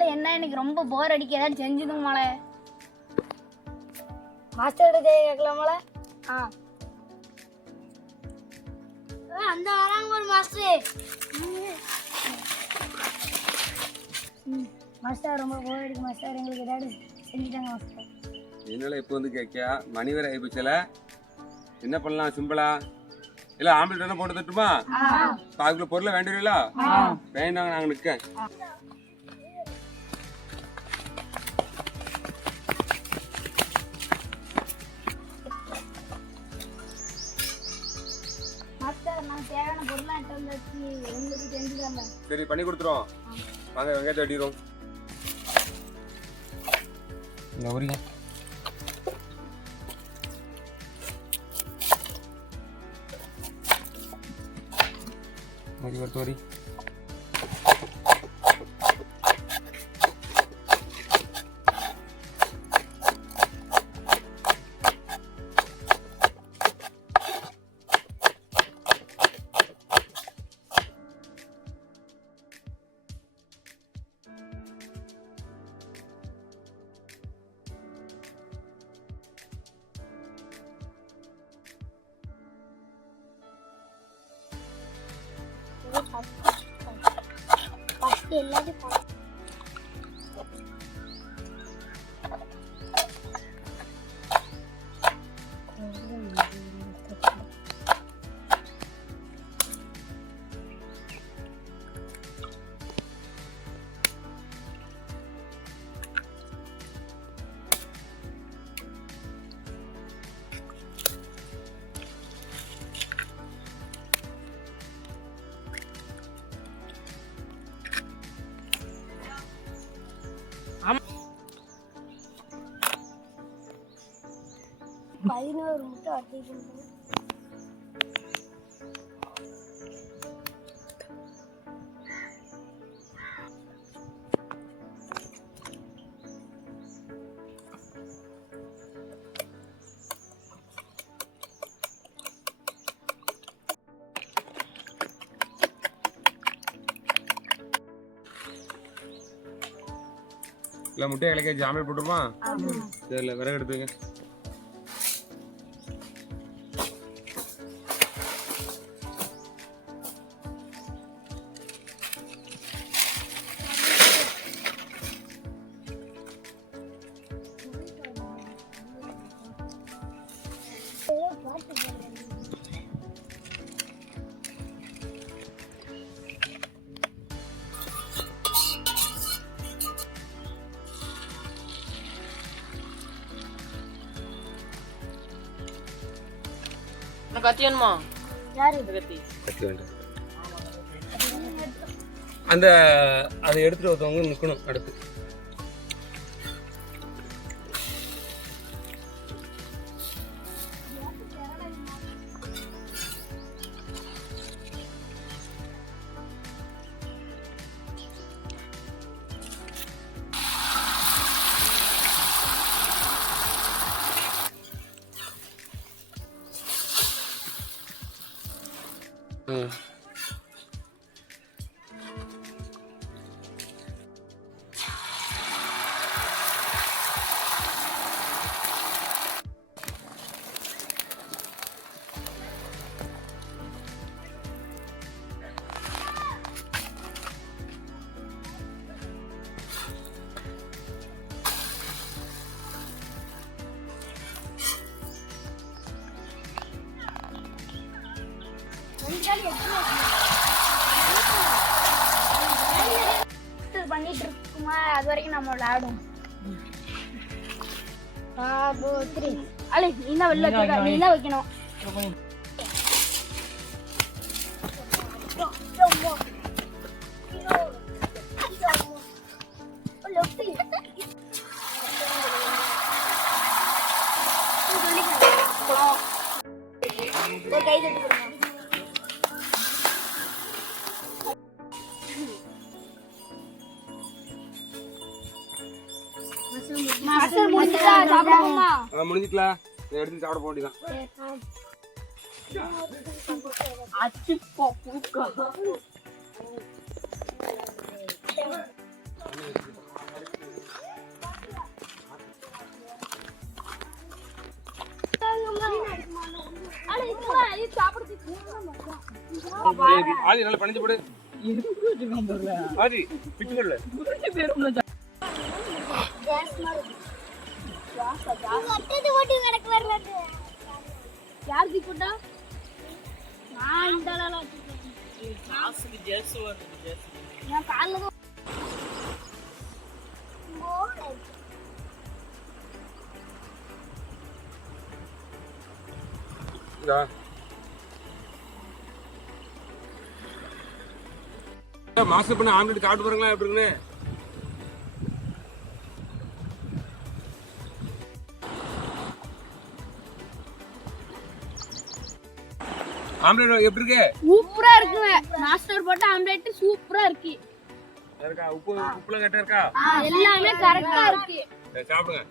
வேலை என்ன எனக்கு ரொம்ப போர் அடிக்க ஏதாவது செஞ்சுதுங்க மலை. மாஸ்டர் கிட்ட கேட்கலாமல? அந்த வராங்க ஒரு மாஸ்டர். மாஸ்டர் ரொம்ப போர் அடிக்கும் மாஸ்டர், எங்களுக்கு ஏதாவது செஞ்சுட்டாங்க மாஸ்டர். என்னால இப்போ வந்து கேட்கியா? மணி வேற ஆயிப்போச்சல, என்ன பண்ணலாம் சிம்பிளா? இல்ல ஆம்லெட் என்ன போட்டு தட்டுமா? அதுக்குள்ள பொருளை வேண்டியல வேண்டாங்க, நாங்க நிக்க. மாஸ்டர் நான் தேவையான பொருளாக எடுத்து வந்தாச்சு, உங்களுக்கு செஞ்சுதாங்க. சரி பண்ணி கொடுத்துருவோம். வாங்க வெங்காயத்தை வெட்டிடுவோம். இந்த உரிங்க ஒரு தோரி. ஃபர்ஸ்ட் எல்லாரும் பதினோரு முட்டை அடிச்சு இல்ல முட்டையை இலக்கிய ஆம்லெட் போட்டுருமா? சரில விறகு எடுத்துங்க. கத்தி வேணுமா? கத்தி வேண்டாம். அந்த அதை எடுத்துட்டு ஒருத்தவங்க நிக்கணும் அடுத்து. பண்ணிட்டு இருக்குமா, அது வரைக்கும் நம்ம விளையாடும். அலை நீ தான் வெளில வச்சுக்க, நீ தான் வைக்கணும். கை தட்டு கொடுங்க. மாஸ்டர் முடிஞ்சிட்டா சாப்பிடுவோமா? முடிஞ்சிட்டலாம், எடுத்து சாப்பிட போண்டிதான். அச்சி பாப்புக்கா ஆதி நல்லா பணிஞ்சு போடு. ஆதி பிச்சு போடல. யாருக்கு போட்டா நான் இந்த நான் காலைல மாஸ்டர் பண்ண ஆம்லெட் சாப்பிட்டு பாருங்களா எப்படி இருக்குன்னு. ஆம்லெட் எப்படி இருக்கு? சூப்பரா இருக்குங்க. மாஸ்டர் போட்ட ஆம்லெட் சூப்பரா இருக்கு. இருக்கா? உப்புலாம் கரெக்டா இருக்கா? எல்லாமே கரெக்டா இருக்கு. சாப்பிடுங்க.